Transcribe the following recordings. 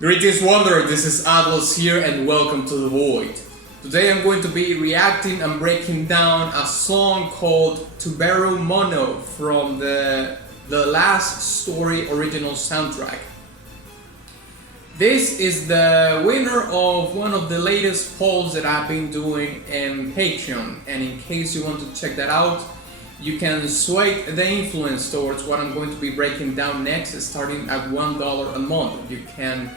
Greetings Wanderer, this is Atlas here and welcome to The Void. Today I'm going to be reacting and breaking down a song called Toberu Mono from the Last Story original soundtrack. This is the winner of one of the latest polls that I've been doing in Patreon, and in case you want to check that out, you can sway the influence towards what I'm going to be breaking down next, starting at $1 a month. You can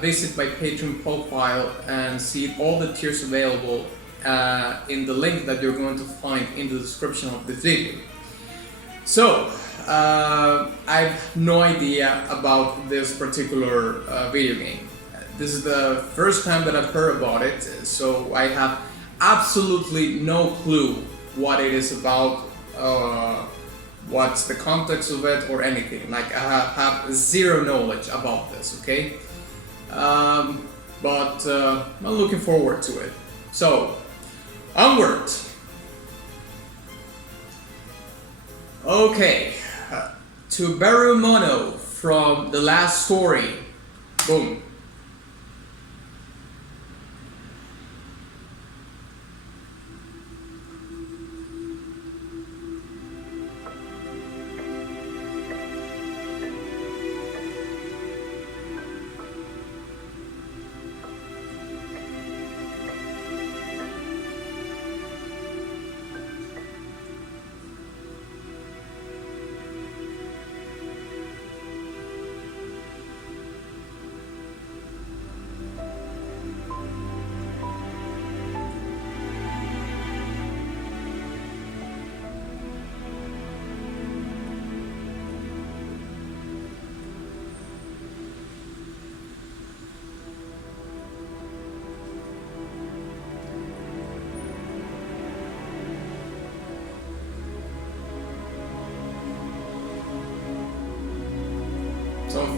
visit my Patreon profile and see all the tiers available in the link that you're going to find in the description of this video. So, I have no idea about this particular video game. This is the first time that I've heard about it, so I have absolutely no clue what it is about, what's the context of it or anything. Like, I have zero knowledge about this, okay? But I'm looking forward to it. So, onward! Okay, Toberu Mono from The Last Story. Boom.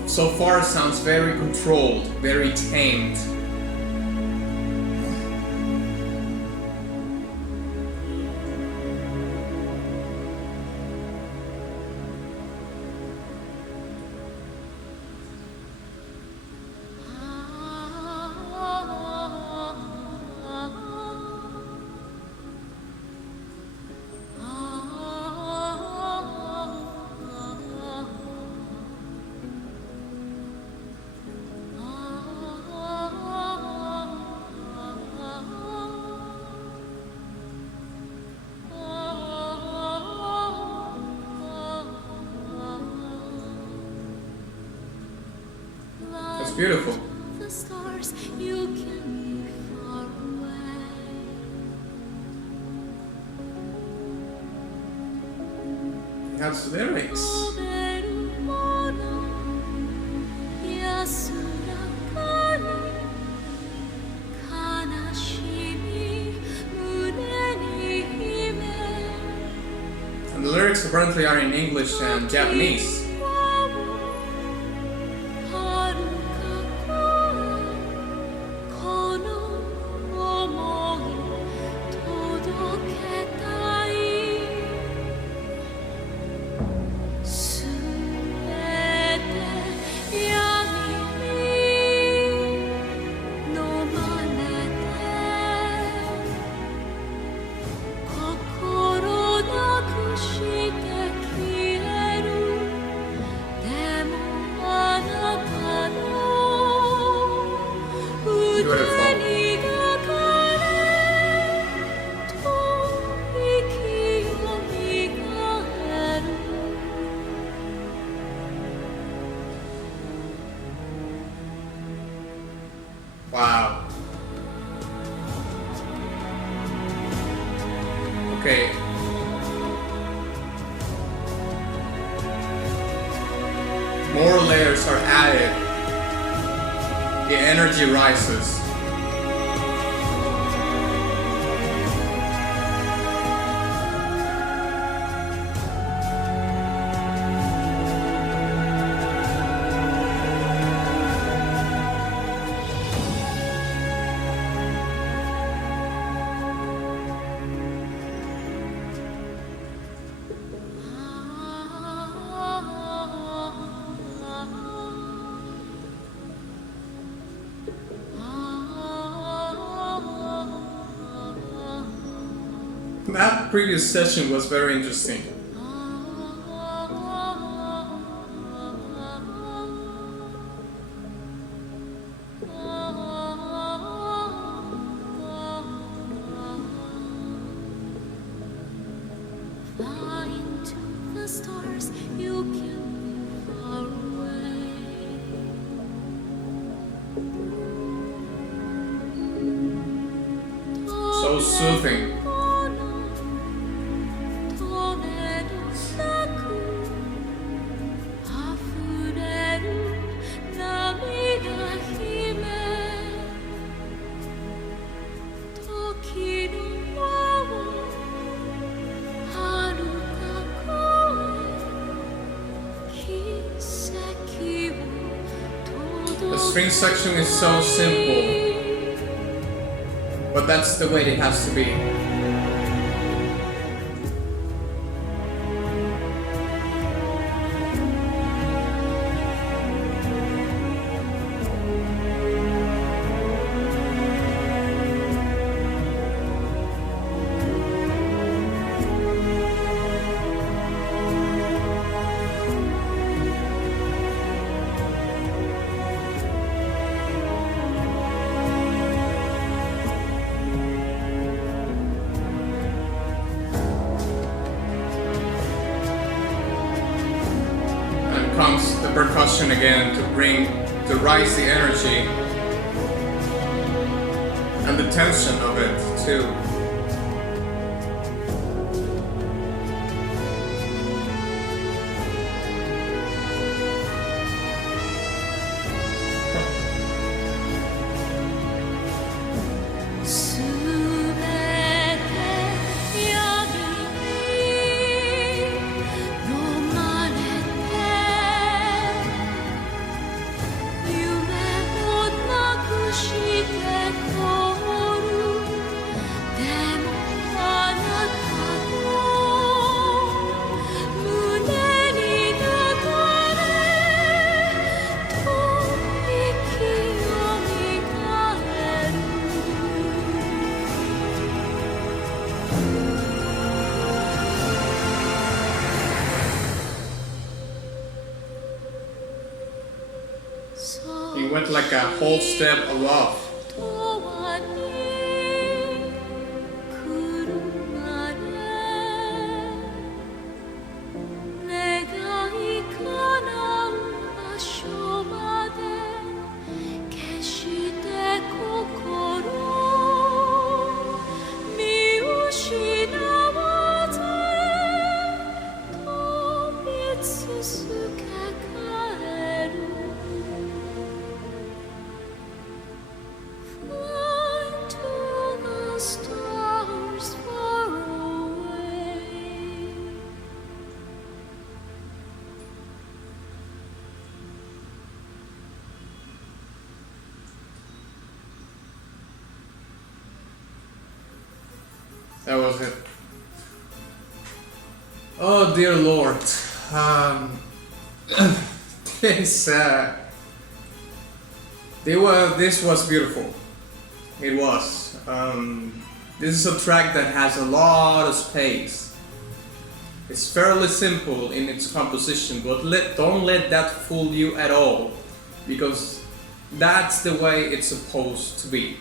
So far it sounds very controlled, very tamed. Beautiful. The stars, you can be far away. It has lyrics. And the lyrics apparently are in English and Japanese. Wow. Okay. More layers are added. The energy rises. That previous session was very interesting. Flying to the stars, you can be far away. So soothing. The string section is so simple, but that's the way it has to be. Comes the percussion again to rise the energy and the tension of it too. He went like a whole step above. That was it. Oh dear Lord. This was beautiful. It was. This is a track that has a lot of space. It's fairly simple in its composition, but don't let that fool you at all, because that's the way it's supposed to be.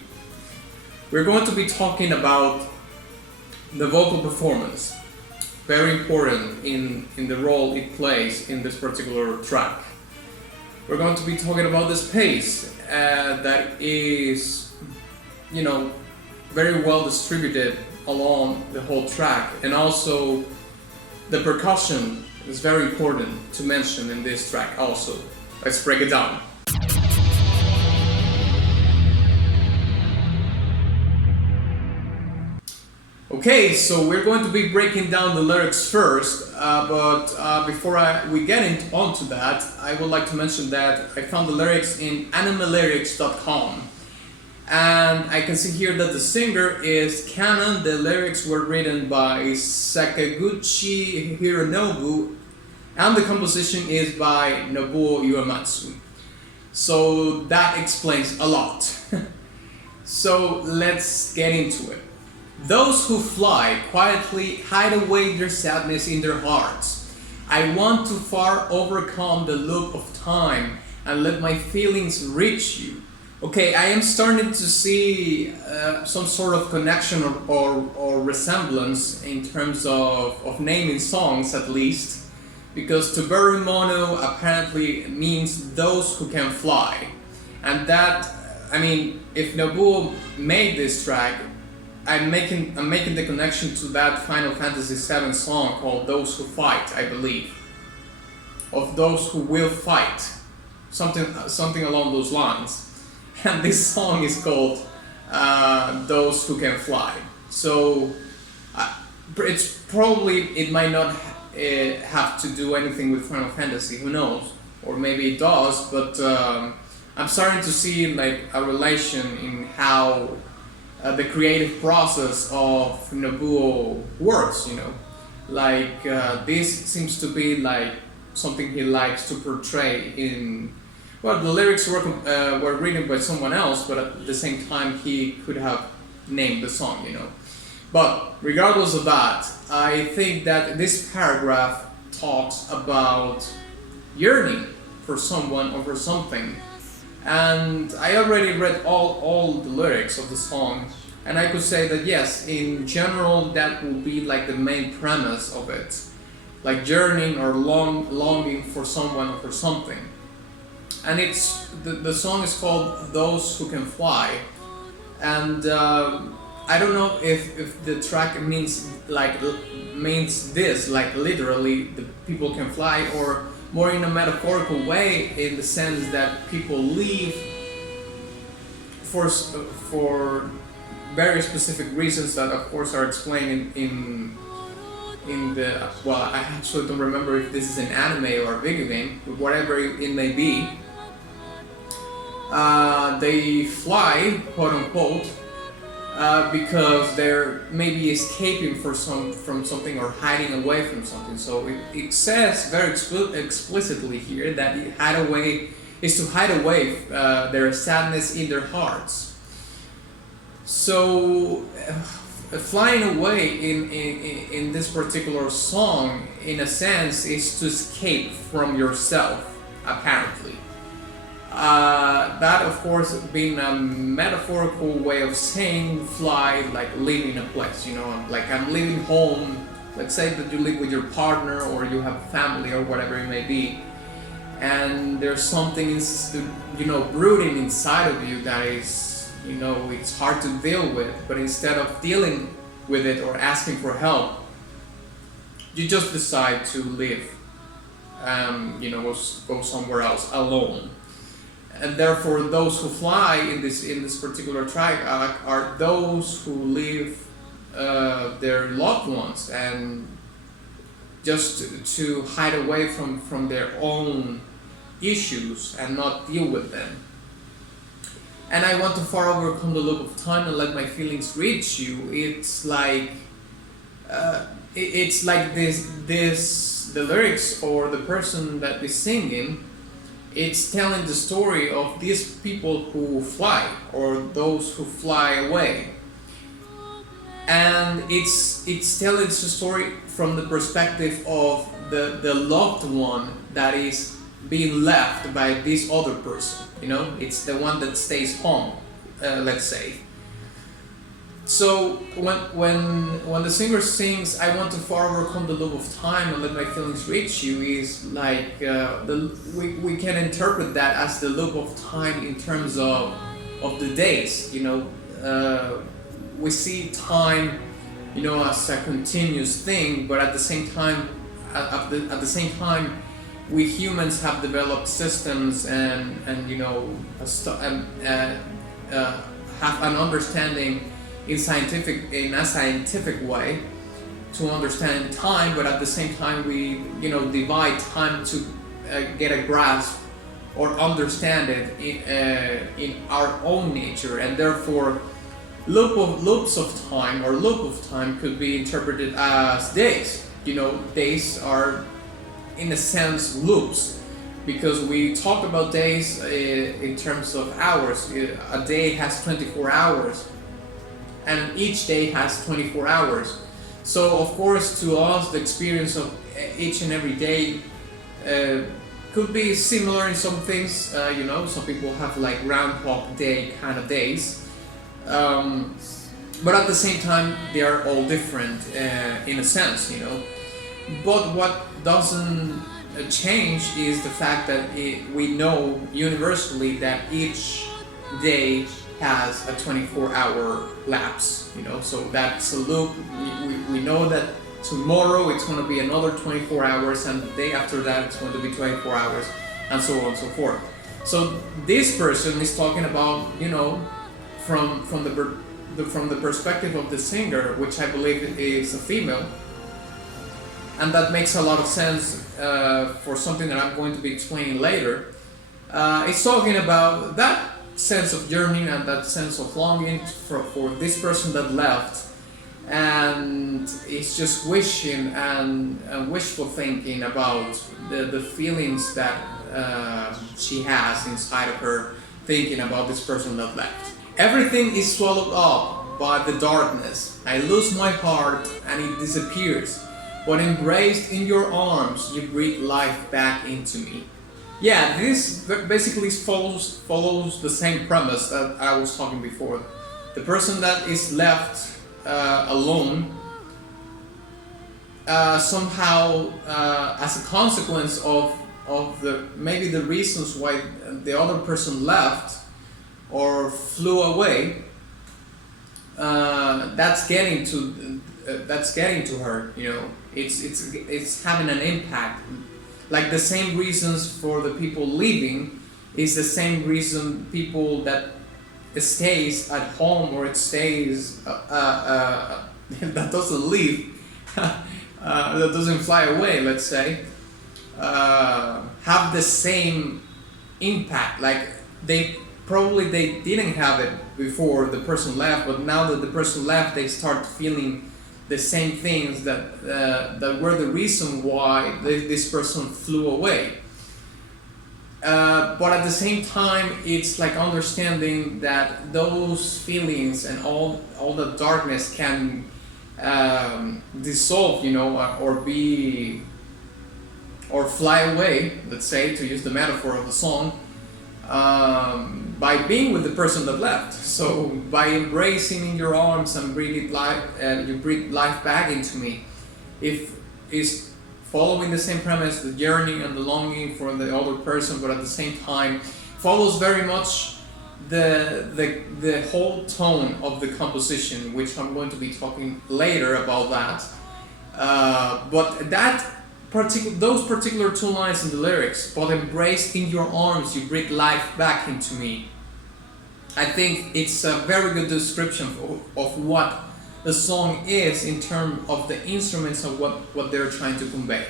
We're going to be talking about the vocal performance, very important in the role it plays in this particular track. We're going to be talking about the space that is, very well distributed along the whole track, and also the percussion is very important to mention in this track also. Let's break it down. Okay, so we're going to be breaking down the lyrics first, but before we get onto that, I would like to mention that I found the lyrics in animelyrics.com, and I can see here that the singer is Canon. The lyrics were written by Sakaguchi Hironobu, and the composition is by Nobuo Uematsu. So that explains a lot. So let's get into it. Those who fly quietly hide away their sadness in their hearts. I want to far overcome the loop of time and let my feelings reach you. Okay, I am starting to see some sort of connection or resemblance in terms of naming songs, at least, because Toberu mono apparently means those who can fly. And that, I mean, if Nobuo made this track, I'm making the connection to that Final Fantasy VII song called "Those Who Fight," I believe, of those who will fight, something along those lines. And this song is called "Those Who Can Fly." So it's probably, it might not have to do anything with Final Fantasy. Who knows? Or maybe it does. But I'm starting to see like a relation in how the creative process of Nobuo works, you know. Like this seems to be like something he likes to portray in, well, the lyrics were written by someone else, but at the same time he could have named the song, you know. But regardless of that, I think that this paragraph talks about yearning for someone or for something. And I already read all the lyrics of the song, and I could say that yes, in general, that will be like the main premise of it, like yearning or longing for someone or for something. And it's the song is called "Those Who Can Fly," and I don't know if the track means this, like literally the people can fly, or more in a metaphorical way, in the sense that people leave for very specific reasons that of course are explained in the, well, I actually don't remember if this is an anime or a video game, but whatever it may be. They fly, quote unquote, because they're maybe escaping from something or hiding away from something. So it says very explicitly here that is to hide away their sadness in their hearts. So flying away in this particular song, in a sense, is to escape from yourself, apparently. That, of course, being a metaphorical way of saying fly, like leaving a place, you know, like I'm leaving home. Let's say that you live with your partner or you have a family or whatever it may be, and there's something, you know, brooding inside of you that is, you know, it's hard to deal with, but instead of dealing with it or asking for help, you just decide to leave, you know, go somewhere else alone. And therefore, those who fly in this particular track are those who leave their loved ones, and just to hide away from their own issues and not deal with them. And I want to far overcome the loop of time and let my feelings reach you. It's like the lyrics or the person that is singing, it's telling the story of these people who fly, or those who fly away. And it's telling the story from the perspective of the loved one that is being left by this other person, you know? It's the one that stays home, let's say. So when the singer sings, I want to far overcome the loop of time and let my feelings reach you, is like we can interpret that as the loop of time in terms of the days, you know. We see time, you know, as a continuous thing, but at the same time, we humans have developed systems and you know, have an understanding in a scientific way to understand time, but at the same time we, you know, divide time to get a grasp or understand it in our own nature, and therefore loops of time could be interpreted as days. You know, days are in a sense loops, because we talk about days in terms of hours. A day has 24 hours. and each day has 24 hours. So of course, to us, the experience of each and every day could be similar in some things. You know, some people have like Groundhog Day kind of days, but at the same time, they are all different in a sense, you know. But what doesn't change is the fact that we know universally that each day has a 24-hour lapse, you know, so that's a loop. We know that tomorrow it's going to be another 24 hours, and the day after that it's going to be 24 hours, and so on and so forth. So this person is talking about, you know, from the perspective of the singer, which I believe is a female, and that makes a lot of sense for something that I'm going to be explaining later. It's talking about that sense of yearning and that sense of longing for this person that left, and it's just wishing and wishful thinking about the feelings that she has inside of her, thinking about this person that left. Everything is swallowed up by the darkness. I lose my heart and it disappears, but embraced in your arms you breathe life back into me. Yeah, this basically follows the same premise that I was talking before. The person that is left alone, somehow as a consequence of maybe the reasons why the other person left or flew away, that's getting to her. You know, it's having an impact. Like the same reasons for the people leaving is the same reason people that stays at home or it stays that doesn't leave, that doesn't fly away, let's say, have the same impact. Like they didn't have it before the person left, but now that the person left, they start feeling the same things that were the reason why this person flew away. But at the same time, it's like understanding that those feelings and all the darkness can dissolve, you know, or fly away, let's say, to use the metaphor of the song, by being with the person that left. So by embracing in your arms and breathe life back into me, if is following the same premise, the yearning and the longing for the other person, but at the same time follows very much the whole tone of the composition, which I'm going to be talking later about that. But those particular two lines in the lyrics, but embraced in your arms you breathe life back into me, I think it's a very good description of what the song is in terms of the instruments and what they're trying to convey.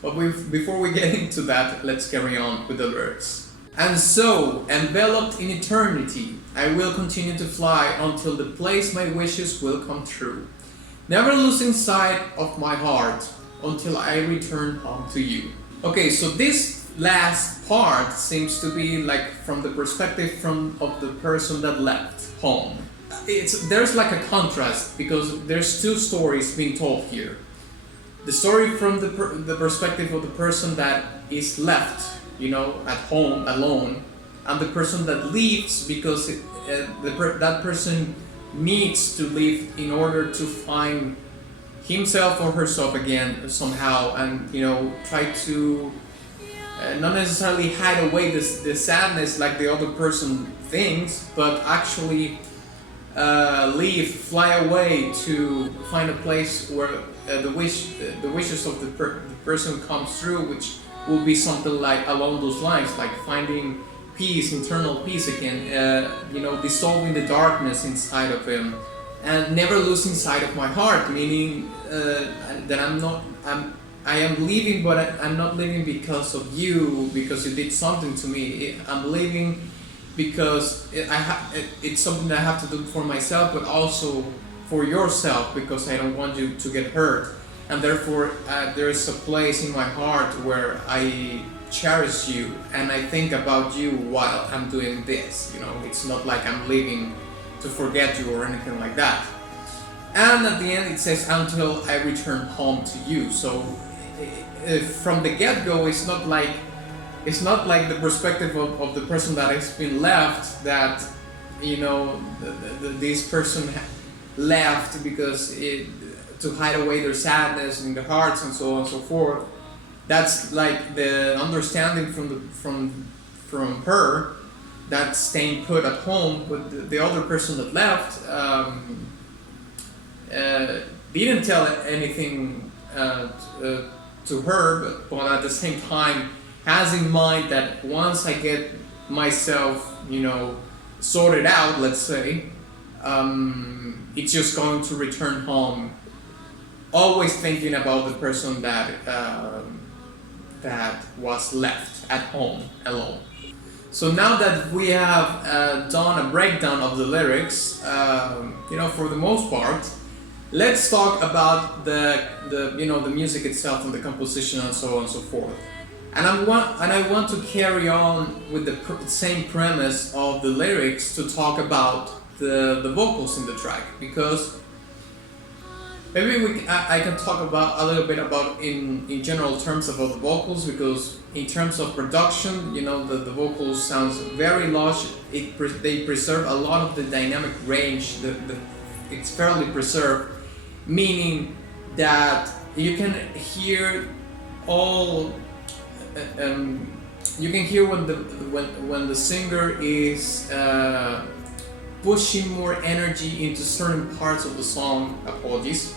But before we get into that, let's carry on with the lyrics. And so, enveloped in eternity, I will continue to fly until the place my wishes will come true, never losing sight of my heart until I return home to you. Okay, so this last part seems to be like from the perspective of the person that left home. There's like a contrast because there's two stories being told here. The story from the perspective of the person that is left, you know, at home alone, and the person that leaves because that person needs to leave in order to find himself or herself again somehow, and you know, try to not necessarily hide away the sadness like the other person thinks, but actually fly away to find a place where the wishes of the person comes through, which will be something like along those lines, like finding peace, internal peace again, you know, dissolving the darkness inside of him, and never losing sight of my heart, meaning that I am leaving, but I'm not leaving because of you, because you did something to me. I'm leaving because it's something that I have to do for myself, but also for yourself, because I don't want you to get hurt. And therefore, there is a place in my heart where I cherish you and I think about you while I'm doing this. You know, it's not like I'm leaving to forget you or anything like that. And at the end it says, until I return home to you. So from the get-go, it's not like the perspective of the person that has been left, that this person left because to hide away their sadness in their hearts and so on and so forth. That's like the understanding from her, that staying put at home. But the other person that left didn't tell anything to her, but at the same time has in mind that once I get myself, sorted out, let's say, it's just going to return home, always thinking about the person that was left at home alone. So now that we have done a breakdown of the lyrics, for the most part, let's talk about the music itself and the composition and so on and so forth. And I want to carry on with the same premise of the lyrics to talk about the vocals in the track, because maybe I can talk about a little bit about in general terms about the vocals, because in terms of production, the vocals sounds very lush. They preserve a lot of the dynamic range. It's fairly preserved, meaning that you can hear all. You can hear when the singer is pushing more energy into certain parts of the song. Apologies.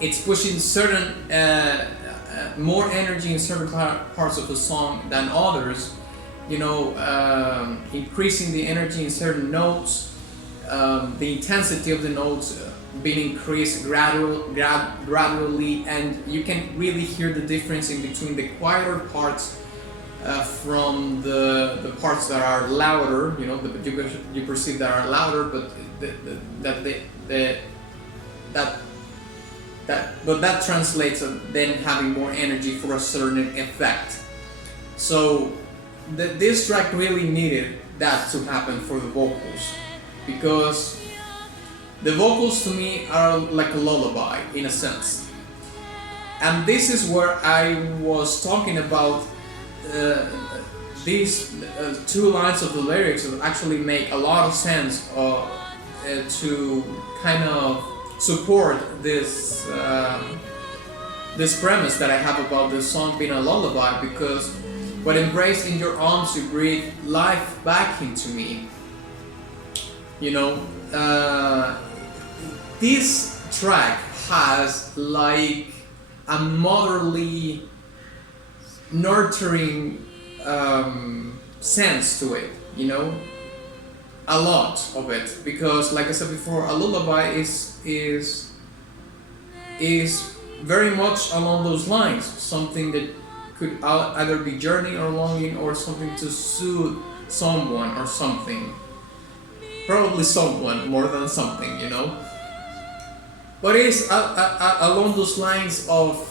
It's pushing certain more energy in certain parts of the song than others. Increasing the energy in certain notes, the intensity of the notes being increased gradually, and you can really hear the difference in between the quieter parts from the parts that are louder. You perceive that are louder, but that translates to then having more energy for a certain effect. So this track really needed that to happen for the vocals, because the vocals to me are like a lullaby in a sense. And this is where I was talking about these two lines of the lyrics that actually make a lot of sense to kind of support this premise that I have about this song being a lullaby, because when embraced in your arms you breathe life back into me. This track has like a motherly, nurturing sense to it, a lot of it, because like I said before, a lullaby is very much along those lines, something that could either be journey or longing, or something to soothe someone or something. Probably someone more than something, But it's along those lines of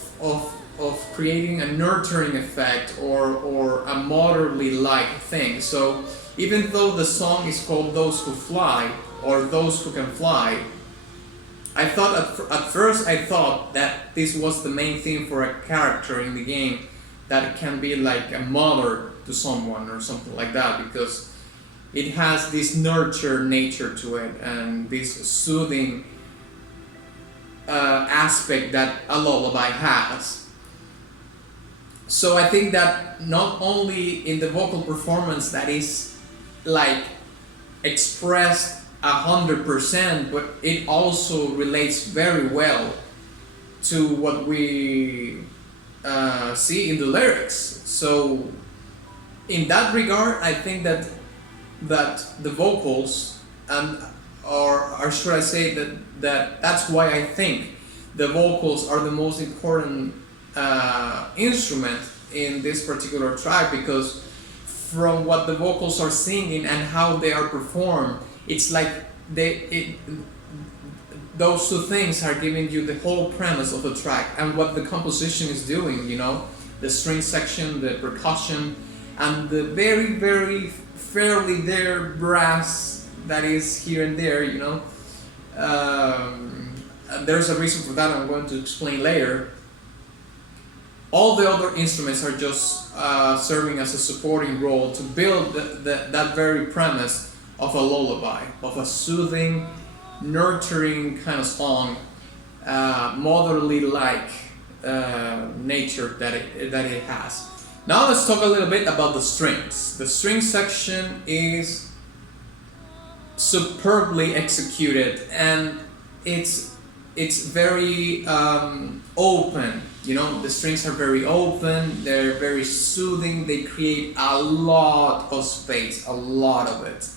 creating a nurturing effect or a motherly like thing. So even though the song is called Those Who Fly, or Those Who Can Fly, I thought at first that this was the main theme for a character in the game, that it can be like a mother to someone or something like that, because it has this nurture nature to it and this soothing aspect that a lullaby has. So I think that not only in the vocal performance that is like expressed 100%, but it also relates very well to what we see in the lyrics. So in that regard, I think that the vocals, or should I say that's why I think the vocals are the most important instrument in this particular track, because from what the vocals are singing and how they are performed, it's like those two things are giving you the whole premise of the track and what the composition is doing, the string section, the percussion, and the very, very fairly there brass that is here and there, and there's a reason for that I'm going to explain later. All the other instruments are just serving as a supporting role to build that very premise of a lullaby, of a soothing, nurturing kind of song, motherly-like nature that it has. Now let's talk a little bit about the strings. The string section is superbly executed, and it's very open. You know, the strings are very open, they're very soothing, they create a lot of space, a lot of it.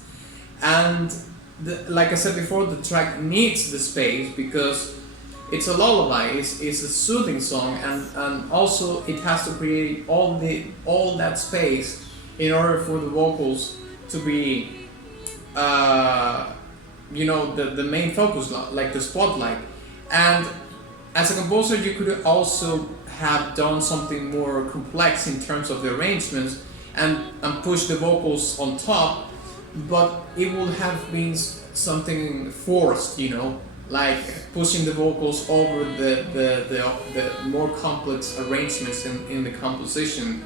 And like I said before, the track needs the space because it's a lullaby, it's a soothing song, and also it has to create all that space in order for the vocals to be the main focus, like the spotlight. And as a composer, you could also have done something more complex in terms of the arrangements and push the vocals on top, but it would have been something forced, like pushing the vocals over the more complex arrangements in the composition.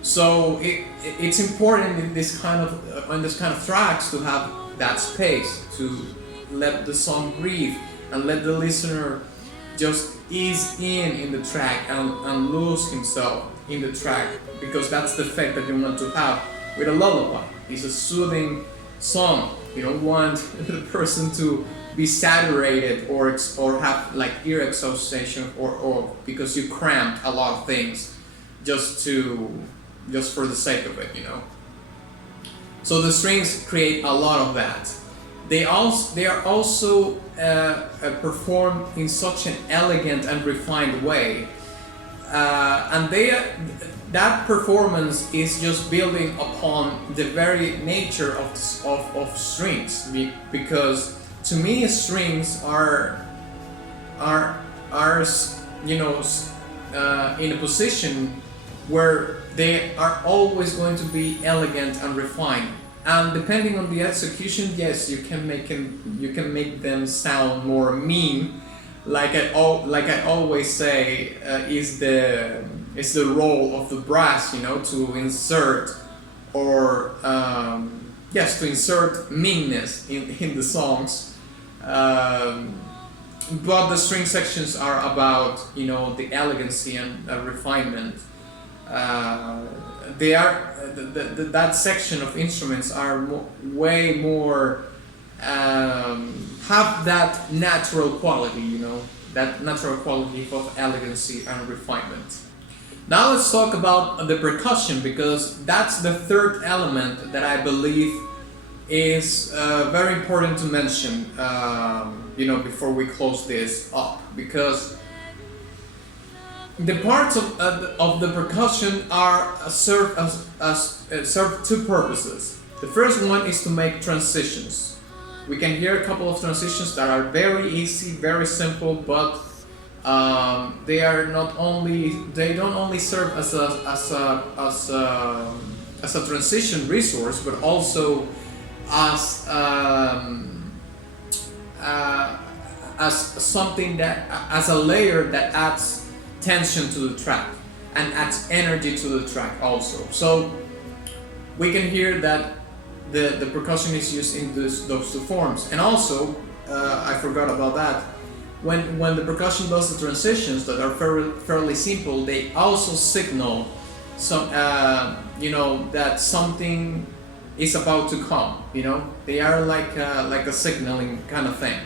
So it's important in this kind of tracks to have that space to let the song breathe and let the listener just ease in the track and lose himself in the track, because that's the effect that you want to have with a lullaby. It's a soothing song. You don't want the person to be saturated or have like ear exhaustion or because you cramped a lot of things just for the sake of it, So the strings create a lot of that. They are also performed in such an elegant and refined way, and that performance is just building upon the very nature of strings, because to me strings are in a position where they are always going to be elegant and refined. And depending on the execution, yes, you can make them sound more mean. Like I always say, is the role of the brass, to insert to insert meanness in the songs. But the string sections are about the elegancy and refinement. They are that section of instruments are way more have that natural quality, that natural quality of elegancy and refinement. Now let's talk about the percussion, because that's the third element that I believe is very important to mention, before we close this up, because the parts of the percussion are serve two purposes. The first one is to make transitions. We can hear a couple of transitions that are very easy, very simple, but they don't only serve as a transition resource, but also as something as a layer that adds tension to the track and adds energy to the track also. So we can hear that the percussion is used in those two forms. And also, I forgot about that, when the percussion does the transitions that are fairly simple, they also signal some that something is about to come. They are like a signaling kind of thing.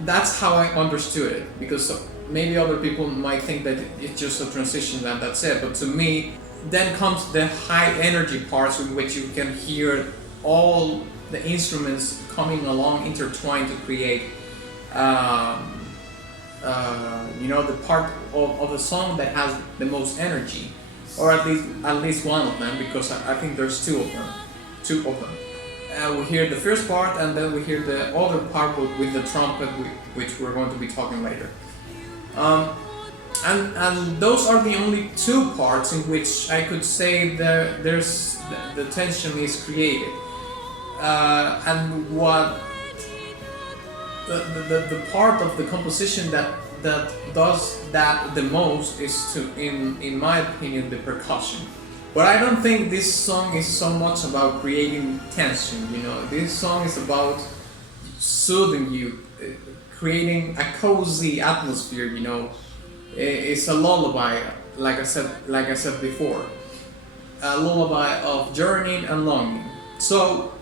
That's how I understood it, because maybe other people might think that it's just a transition and that's it, but to me, then comes the high energy parts in which you can hear all the instruments coming along, intertwined to create the part of the song that has the most energy, or at least one of them, because I think there's two of them. We hear the first part, and then we hear the other part with the trumpet, which we're going to be talking later. And those are the only two parts in which I could say there's the tension is created. and what the part of the composition that does that the most is, to in my opinion, the percussion. But I don't think this song is so much about creating tension, you know. This song is about soothing you, creating a cozy atmosphere, you know. It's a lullaby, like I said before, a lullaby of yearning and longing. So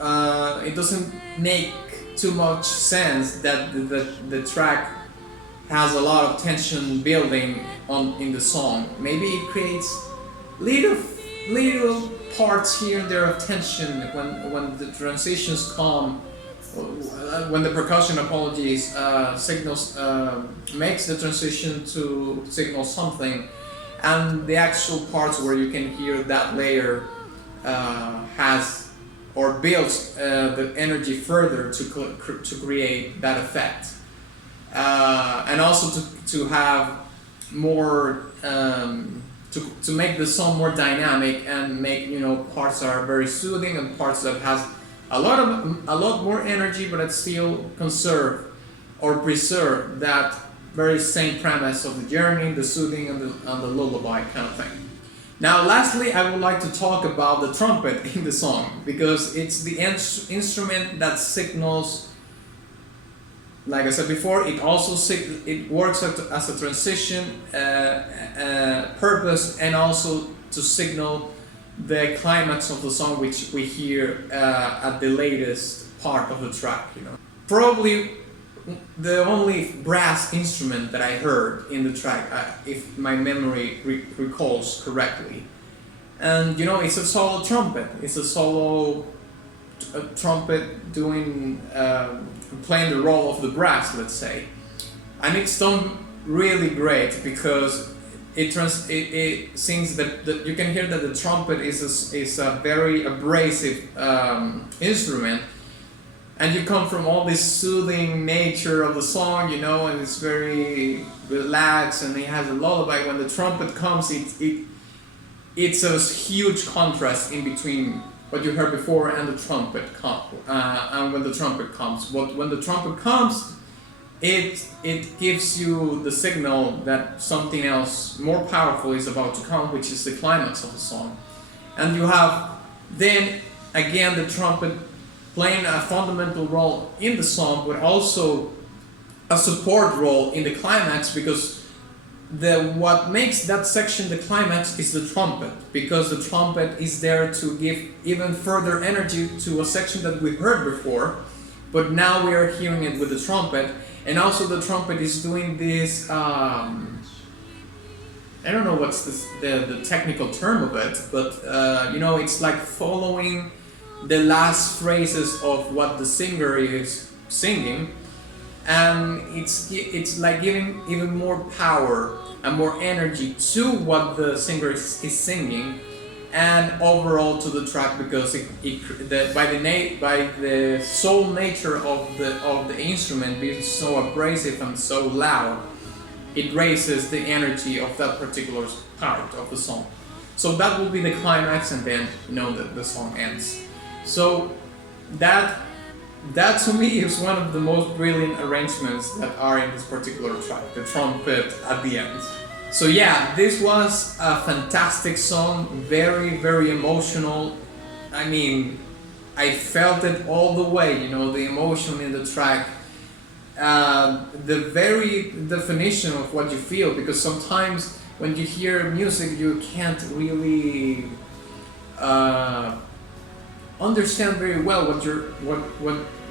it doesn't make too much sense that the track has a lot of tension building in the song. Maybe it creates little parts here and there of tension when the transitions come, when the percussion, signals, makes the transition to signal something, and the actual parts where you can hear that layer has or builds the energy further to create that effect, and also to have more to make the song more dynamic and make, you know, parts that are very soothing and parts that has a lot more energy, but it still preserve that very same premise of the yearning, the soothing, and the lullaby kind of thing. Now, lastly, I would like to talk about the trumpet in the song, because it's the instrument that signals. Like I said before, it works as a transition purpose, and also to signal the climax of the song, which we hear at the latest part of the track. You know, probably the only brass instrument that I heard in the track, if my memory recalls correctly. And you know, it's a solo trumpet. It's a solo trumpet doing playing the role of the brass, let's say, and it's done really great, because it sings that you can hear that the trumpet is a very abrasive instrument, and you come from all this soothing nature of the song, you know, and it's very relaxed, and it has a lullaby. When the trumpet comes, it's a huge contrast in between what you heard before and the trumpet and when the trumpet comes. But when the trumpet comes, it gives you the signal that something else more powerful is about to come, which is the climax of the song. And you have then again the trumpet playing a fundamental role in the song, but also a support role in the climax, because what makes that section the climax is the trumpet, because the trumpet is there to give even further energy to a section that we heard before, but now we are hearing it with the trumpet. And also the trumpet is doing this, I don't know what's the technical term of it, but you know, it's like following the last phrases of what the singer is singing, and it's like giving even more power and more energy to what the singer is singing, and overall to the track, because by the soul nature of the instrument being so abrasive and so loud, it raises the energy of that particular part of the song. So that will be the climax, and then, you know, the song ends. So that to me is one of the most brilliant arrangements that are in this particular track, the trumpet at the end. So yeah, this was a fantastic song, very, very emotional. I mean, I felt it all the way, you know, the emotion in the track, the very definition of what you feel, because sometimes when you hear music you can't really understand very well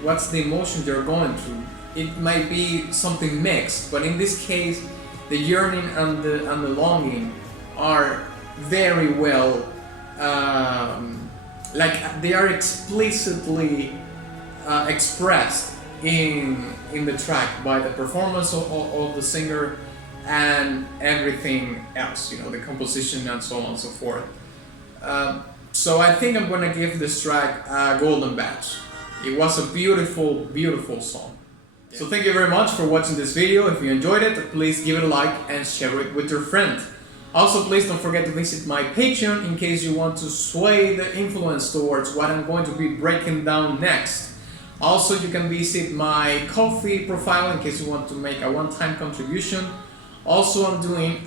what's the emotion you're going through. It might be something mixed, but in this case, the yearning and the longing are very well, like they are explicitly expressed in the track by the performance of the singer and everything else, you know, the composition and so on and so forth. So I think I'm gonna give this track a golden badge. It was a beautiful, beautiful song. So thank you very much for watching this video. If you enjoyed it, please give it a like and share it with your friend. Also, please don't forget to visit my Patreon in case you want to sway the influence towards what I'm going to be breaking down next. Also, you can visit my Ko-fi profile in case you want to make a one-time contribution. Also, I'm doing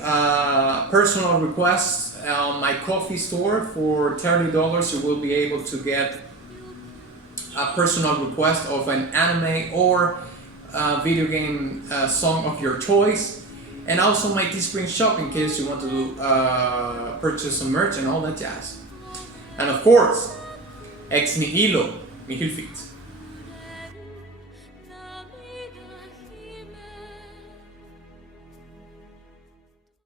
personal requests on my Ko-fi store. For $30, you will be able to get a personal request of an anime or video game song of your choice. And also my Teespring shop in case you want to purchase some merch and all that jazz. And of course, ex nihilo, nihil fit.